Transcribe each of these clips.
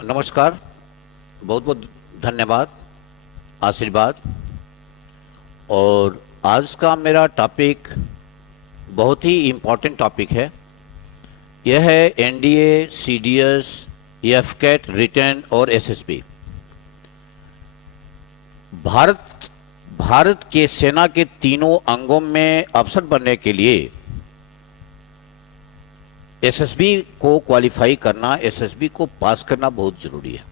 नमस्कार, बहुत बहुत धन्यवाद, आशीर्वाद। और आज का मेरा टॉपिक बहुत ही इम्पोर्टेंट टॉपिक है। यह है एनडीए, सीडीएस, एफकेट, रिटन और एसएसबी। भारत के सेना के तीनों अंगों में अफसर बनने के लिए एसएसबी को क्वालिफाई करना, एसएसबी को पास करना बहुत जरूरी है।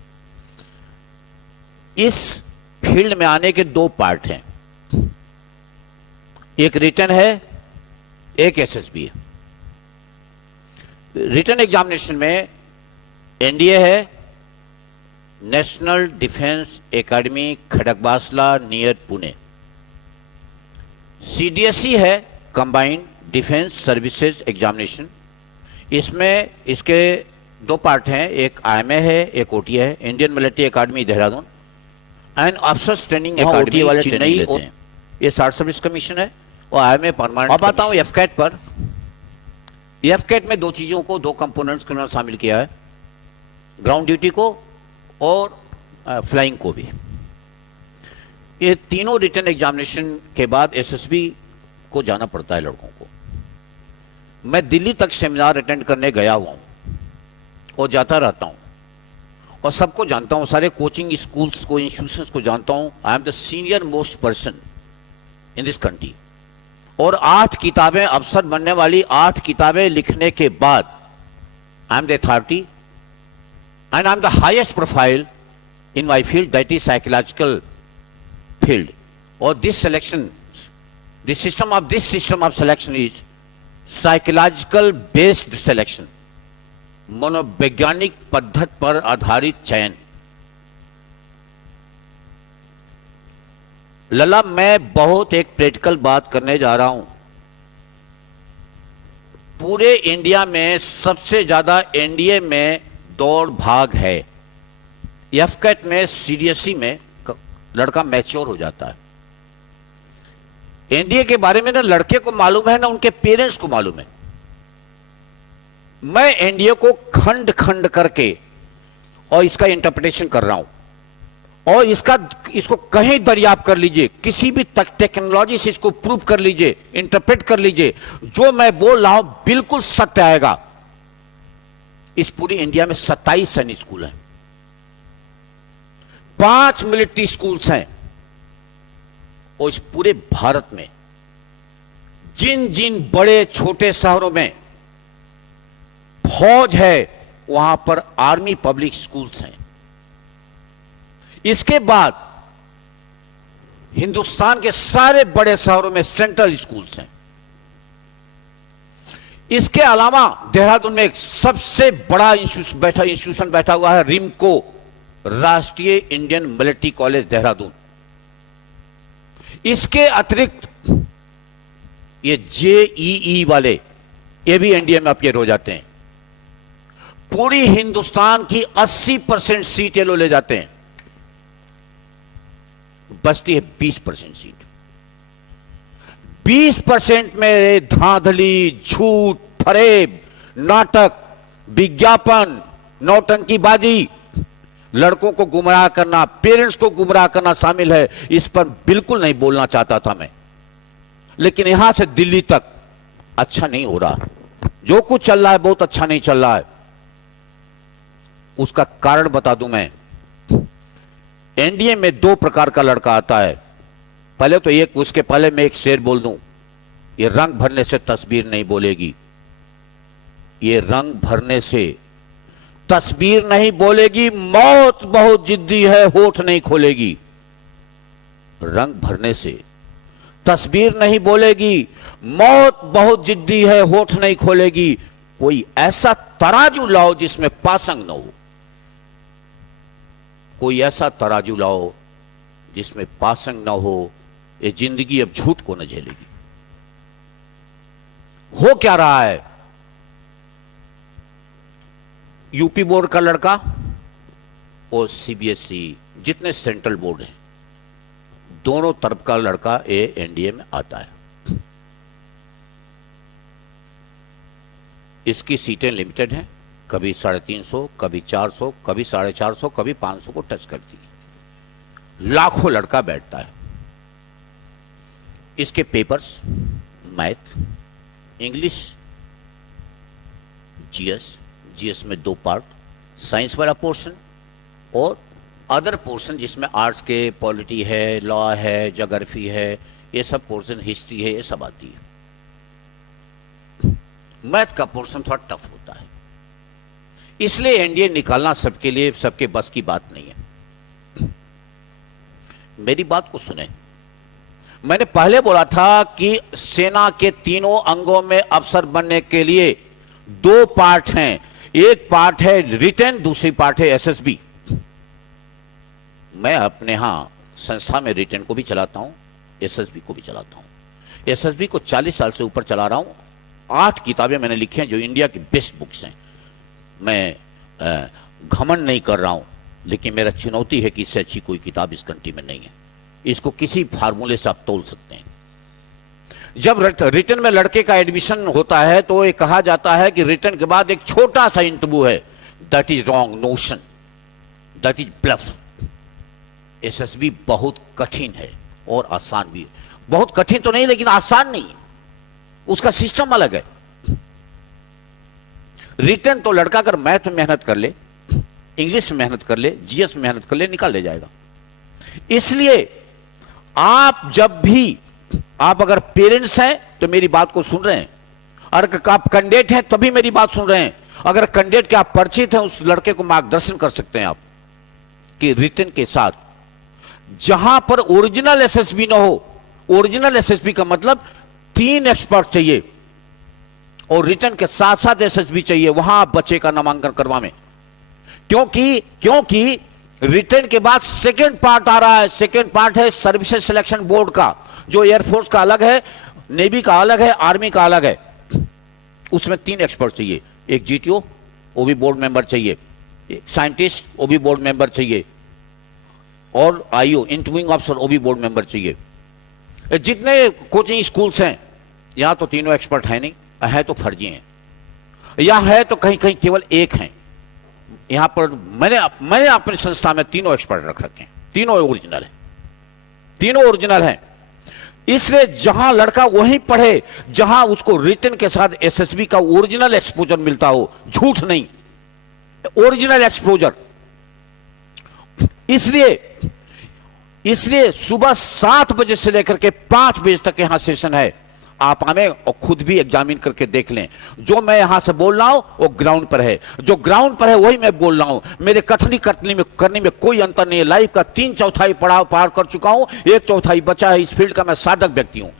इस फील्ड में आने के दो पार्ट हैं, एक रिटन है, एक एसएसबी है। रिटन एग्जामिनेशन में एनडीए है, National Defence Academy, Khadakwasla near Pune. CDSE है, कंबाइंड डिफेंस सर्विसेज एग्जामिनेशन। इसमें इसके दो पार्ट हैं, एक आईएमए है, एक ओटीए है, Indian military academy Dehradun and officers training academy वाले चेन्नई। ये 60 सर्विस कमीशन है और आईएमए परमानेंट। अब आता हूं एफकेट पर। एफकेट में दो चीजों को, दो कंपोनेंट्स को उन्होंने शामिल किया है, ग्राउंड ड्यूटी को और फ्लाइंग को भी। ये तीनों रिटन एग्जामिनेशन के बाद एसएसबी को जाना पड़ता है लड़कों को। मैं दिल्ली तक सेमिनार अटेंड करने गया हुआ हूं और जाता रहता हूं और सबको जानता हूं, सारे कोचिंग स्कूल्स को, इंस्टीट्यूशंस को जानता हूं। आई am the senior most person in this country. और 8 किताबें, अफसर बनने वाली 8 किताबें लिखने के बाद I am the authority and I am the highest profile in my field, that is psychological field. और this selection, this system of selection is psychological based selection, मनोवैज्ञानिक पद्धति पर आधारित चयन। लला, मैं बहुत एक प्रैक्टिकल बात करने जा रहा हूं। पूरे इंडिया में सबसे ज्यादा एनडीए में दौड़ भाग है, एफकेट में, सीडीएसई में लड़का मैच्योर हो जाता है। एनडीए के बारे में ना लड़के को मालूम है ना उनके पेरेंट्स को मालूम है। मैं एनडीए को खंड खंड करके और इसका इंटरप्रिटेशन कर रहा हूं और इसको कहीं दरियाफ्त कर लीजिए, किसी भी टेक्नोलॉजी से इसको प्रूव कर लीजिए, इंटरप्रेट कर लीजिए, जो मैं बोल रहा हूं बिल्कुल सत्य आएगा। इस पूरी इंडिया में 27 सैनिक स्कूल हैं, 5 मिलिट्री स्कूल्स हैं और इस पूरे भारत में जिन जिन बड़े छोटे शहरों में फौज है वहां पर आर्मी पब्लिक स्कूल्स हैं। इसके बाद हिंदुस्तान के सारे बड़े शहरों में सेंट्रल स्कूल्स हैं। इसके अलावा देहरादून में एक सबसे बड़ा इंस्टीट्यूशन बैठा हुआ है, रिमको, राष्ट्रीय इंडियन मिलिट्री कॉलेज देहरादून। इसके अतिरिक्त ये जेईई वाले, ये भी एनडीए में अपीयर हो जाते हैं। पूरी हिंदुस्तान की 80% सीट ये लोग ले जाते हैं, बचती है 20% सीट। 20% में धांधली, झूठ, फरेब, नाटक, विज्ञापन, नौटंकीबाजी, लड़कों को गुमराह करना, पेरेंट्स को गुमराह करना शामिल है। इस पर बिल्कुल नहीं बोलना चाहता था मैं, लेकिन यहां से दिल्ली तक अच्छा नहीं हो रहा। जो कुछ चल रहा है बहुत अच्छा नहीं चल रहा है। उसका कारण बता दूं मैं। एनडीए में 2 प्रकार का लड़का आता है। पहले तो एक, उसके पहले मैं एक शेर बोल दूं, ये रंग भरने से तस्वीर नहीं बोलेगी, ये रंग भरने से तस्वीर नहीं बोलेगी, मौत बहुत जिद्दी है, होठ नहीं खोलेगी। रंग भरने से तस्वीर नहीं बोलेगी, मौत बहुत जिद्दी है, होठ नहीं खोलेगी। कोई ऐसा तराजू लाओ जिसमें पासंग न हो, कोई ऐसा तराजू लाओ जिसमें पासंग न हो। ये जिंदगी अब झूठ को न झेलेगी। हो क्या रहा है? यूपी बोर्ड का लड़का और सीबीएसई, जितने सेंट्रल बोर्ड हैं, दोनों तरफ का लड़का ये एनडीए में आता है। इसकी सीटें लिमिटेड हैं, कभी 350, कभी 400, कभी 450, कभी 500 को टच करती है। लाखों लड़का बैठता है। इसके पेपर्स मैथ, इंग्लिश, जीएस में 2 पार्ट, साइंस वाला पोर्शन और अदर पोर्शन जिसमें आर्ट्स के पॉलिटी है, लॉ है, ज्योग्राफी है, ये सब पोर्शन, हिस्ट्री है, ये सब आती है। मैथ का पोर्शन थोड़ा टफ होता है, इसलिए एनडीए निकालना सबके लिए, सबके बस की बात नहीं है। मेरी बात को सुने। मैंने पहले बोला था कि सेना के तीनों अंगों में अफसर बनने के लिए 2 पार्ट हैं। एक पार्ट है रिटन, दूसरी पार्ट है एसएसबी। मैं अपने यहां संस्था में रिटन को भी चलाता हूं, एसएसबी को भी चलाता हूं। एसएसबी को 40 साल से ऊपर चला रहा हूं। 8 किताबें मैंने लिखी हैं जो इंडिया की बेस्ट बुक्स हैं। मैं घमंड नहीं कर रहा हूं, लेकिन मेरा चुनौती है कि इससे अच्छी कोई किताब इस कंट्री में नहीं है। इसको किसी फार्मूले से आप तोल सकते हैं। जब रिटन में लड़के का एडमिशन होता है तो ये कहा जाता है कि रिटन के बाद एक छोटा सा इंटरव्यू है। That is wrong notion, that is bluff. SSB बहुत कठिन है और आसान भी है। बहुत कठिन तो नहीं, लेकिन आसान नहीं है, उसका सिस्टम अलग है। रिटन तो लड़का अगर मैथ में मेहनत कर ले, इंग्लिश में मेहनत कर ले, जीएस में मेहनत कर ले, निकाल ले जाएगा। इसलिए आप जब भी, आप अगर पेरेंट्स हैं तो मेरी बात को सुन रहे हैं, अगर आप कैंडिडेट हैं तभी मेरी बात सुन रहे हैं, अगर कैंडिडेट के आप परिचित हैं, उस लड़के को मार्गदर्शन कर सकते हैं आप कि रिटन के साथ जहां पर ओरिजिनल एसएसबी ना हो, ओरिजिनल एसएसबी का मतलब 3 एक्सपर्ट चाहिए और रिटन के साथ साथ एसएसबी चाहिए, वहां आप बच्चे का नामांकन करवाएं। क्योंकि रिटन के बाद सेकेंड पार्ट आ रहा है। सेकेंड पार्ट है सर्विसेज सिलेक्शन बोर्ड का, जो एयरफोर्स का अलग है, नेवी का अलग है, आर्मी का अलग है। उसमें 3 एक्सपर्ट चाहिए। एक जीटीओ, वो भी बोर्ड मेंबर चाहिए, एक साइंटिस्ट, वो भी बोर्ड मेंबर चाहिए, और आईओ इंटरव्यूइंग ऑफिसर, वो भी बोर्ड मेंबर चाहिए। जितने कोचिंग स्कूल्स हैं, यहां तो तीनों एक्सपर्ट है नहीं, है तो फर्जी हैं, या है तो कहीं कहीं केवल एक हैं। यहां पर मैंने अपनी संस्था में तीनों एक्सपर्ट रख रखे हैं, तीनों ओरिजिनल है, तीनों ओरिजिनल हैं। इसलिए जहां लड़का वहीं पढ़े जहां उसको रिटन के साथ एसएसबी का ओरिजिनल एक्सपोजर मिलता हो, झूठ नहीं, ओरिजिनल एक्सपोजर। इसलिए सुबह 7 बजे से लेकर के 5 बजे तक यहां सेशन है। आप आने और खुद भी एग्जामिन करके देख लें। जो मैं यहां से बोल रहा हूं वो ग्राउंड पर है, जो ग्राउंड पर है वही मैं बोल रहा हूं। मेरे कथनी करने में कोई अंतर नहीं है। लाइफ का 3/4 पड़ाव पार कर चुका हूं, 1/4 बचा है। इस फील्ड का मैं साधक व्यक्ति हूं।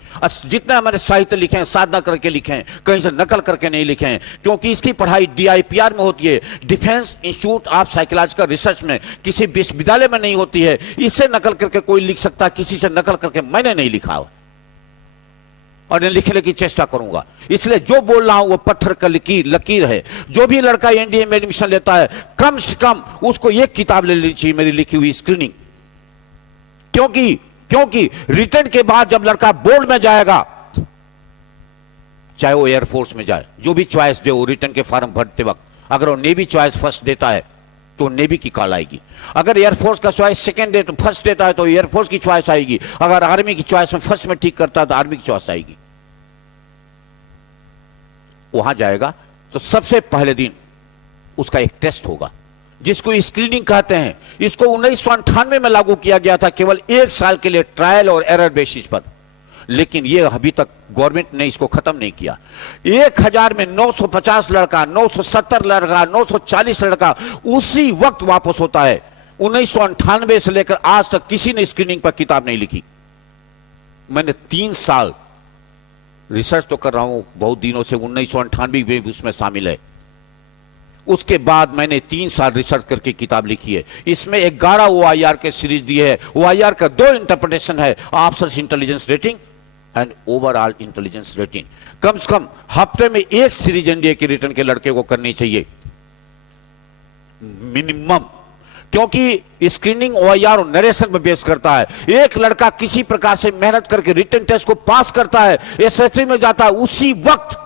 जितने मैंने साहित्य लिखे हैं, साधना करके लिखे हैं, कहीं से नकल करके नहीं लिखे हैं, क्योंकि इसकी पढ़ाई DIPR में होती है, defence institute of psychological research में, किसी विश्वविद्यालय में नहीं होती है। इससे नकल करके कोई लिख सकता, किसी से नकल करके मैंने नहीं लिखा और न लिखने की चेष्टा करूंगा। इसलिए जो बोल रहा हूं वो पत्थर का लकीर है। जो भी लड़का एनडीए में एडमिशन लेता है, कम से कम उसको एक किताब ले लेनी चाहिए, मेरी लिखी हुई स्क्रीनिंग। क्योंकि रिटर्न के बाद जब लड़का बोर्ड में जाएगा, चाहे वो एयरफोर्स में जाए, जो भी चॉइस दे, वो रिटर्न के फॉर्म भरते वक्त अगर वो नेवी चॉइस फर्स्ट देता है तो नेवी की कॉल आएगी। अगर एयरफोर्स का चॉइस सेकंड दे तो फर्स्ट देता है तो एयरफोर्स की चॉइस आएगी। अगर आर्मी की चॉइस में फर्स्ट में ठीक करता है तो आर्मी की चॉइस आएगी। वहां जाएगा तो सबसे पहले दिन उसका एक टेस्ट होगा, जिसको स्क्रीनिंग कहते हैं। इसको 1998 में लागू किया गया था, केवल 1 साल के लिए ट्रायल और एरर बेसिस पर, लेकिन ये अभी तक गवर्नमेंट ने इसको खत्म नहीं किया। 1000 में 950 लड़का, 970 लड़का, 940 लड़का उसी वक्त वापस होता है। 1998 से लेकर आज तक किसी ने स्क्रीनिंग पर किताब नहीं लिखी। मैंने 3 साल रिसर्च तो कर रहा हूं बहुत दिनों से, 1998 भी उसमें शामिल है। उसके बाद मैंने 3 साल रिसर्च करके किताब लिखी है। इसमें 11 OIR के सीरीज दी है। OIR का 2 इंटरप्रिटेशन है, officers intelligence rating and overall intelligence rating. कम से कम हफ्ते में 1 सीरीज एनडीए के रिटर्न के लड़के को करनी चाहिए मिनिमम, क्योंकि स्क्रीनिंग OIR और नरेशन में बेस करता है। एक लड़का किसी प्रकार से मेहनत करके रिटन टेस्ट को पास करता है, एसएससी में जाता है, उसी वक्त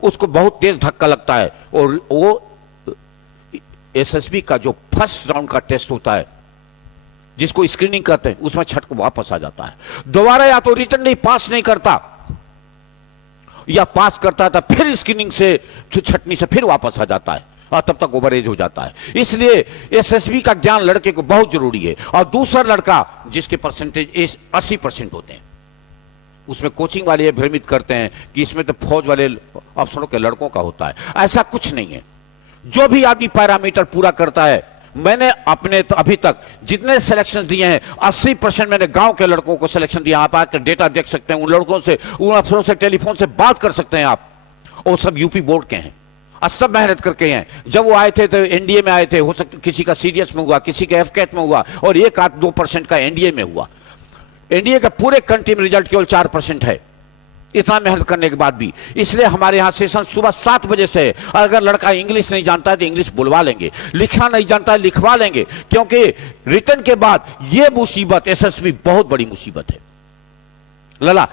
उसको बहुत तेज धक्का लगता है और वो एसएसबी का जो फर्स्ट राउंड का टेस्ट होता है, जिसको स्क्रीनिंग करते हैं, उसमें छट को वापस आ जाता है। दोबारा या तो रिटर्न नहीं पास नहीं करता, या पास करता था फिर स्क्रीनिंग से छटनी से फिर वापस आ जाता है, और तब तक ओवरेज हो जाता है। इसलिए एसएसबी का ज्ञान लड़के को बहुत जरूरी है। और दूसरा लड़का जिसके परसेंटेज 80% होते हैं, उसमें कोचिंग वाले भ्रमित करते हैं कि इसमें तो फौज वाले अफसरों के लड़कों का होता है। ऐसा कुछ नहीं है। जो भी आदमी पैरामीटर पूरा करता है, मैंने अपने तो अभी तक जितने सिलेक्शन दिए हैं 80% मैंने गांव के लड़कों को सिलेक्शन दिया। आप आकर डेटा देख सकते हैं, उन लड़कों से, उन अफसरों से टेलीफोन से बात कर सकते हैं आप। और सब यूपी बोर्ड के हैं और सब मेहनत करके हैं। जब वो आए थे तो एनडीए में आए थे, हो सकता किसी का सीडीएस में हुआ, किसी का एफकेट में हुआ, और 1-2% का एनडीए में हुआ। एनडीए का पूरे कंट्री में रिजल्ट केवल 4% है, इतना मेहनत करने के बाद भी। इसलिए हमारे यहां सेशन सुबह 7 बजे से है। अगर लड़का इंग्लिश नहीं जानता है तो इंग्लिश बुलवा लेंगे, लिखना नहीं जानता है लिखवा लेंगे, क्योंकि रिटर्न के बाद यह मुसीबत एसएसबी बहुत बड़ी मुसीबत है। लला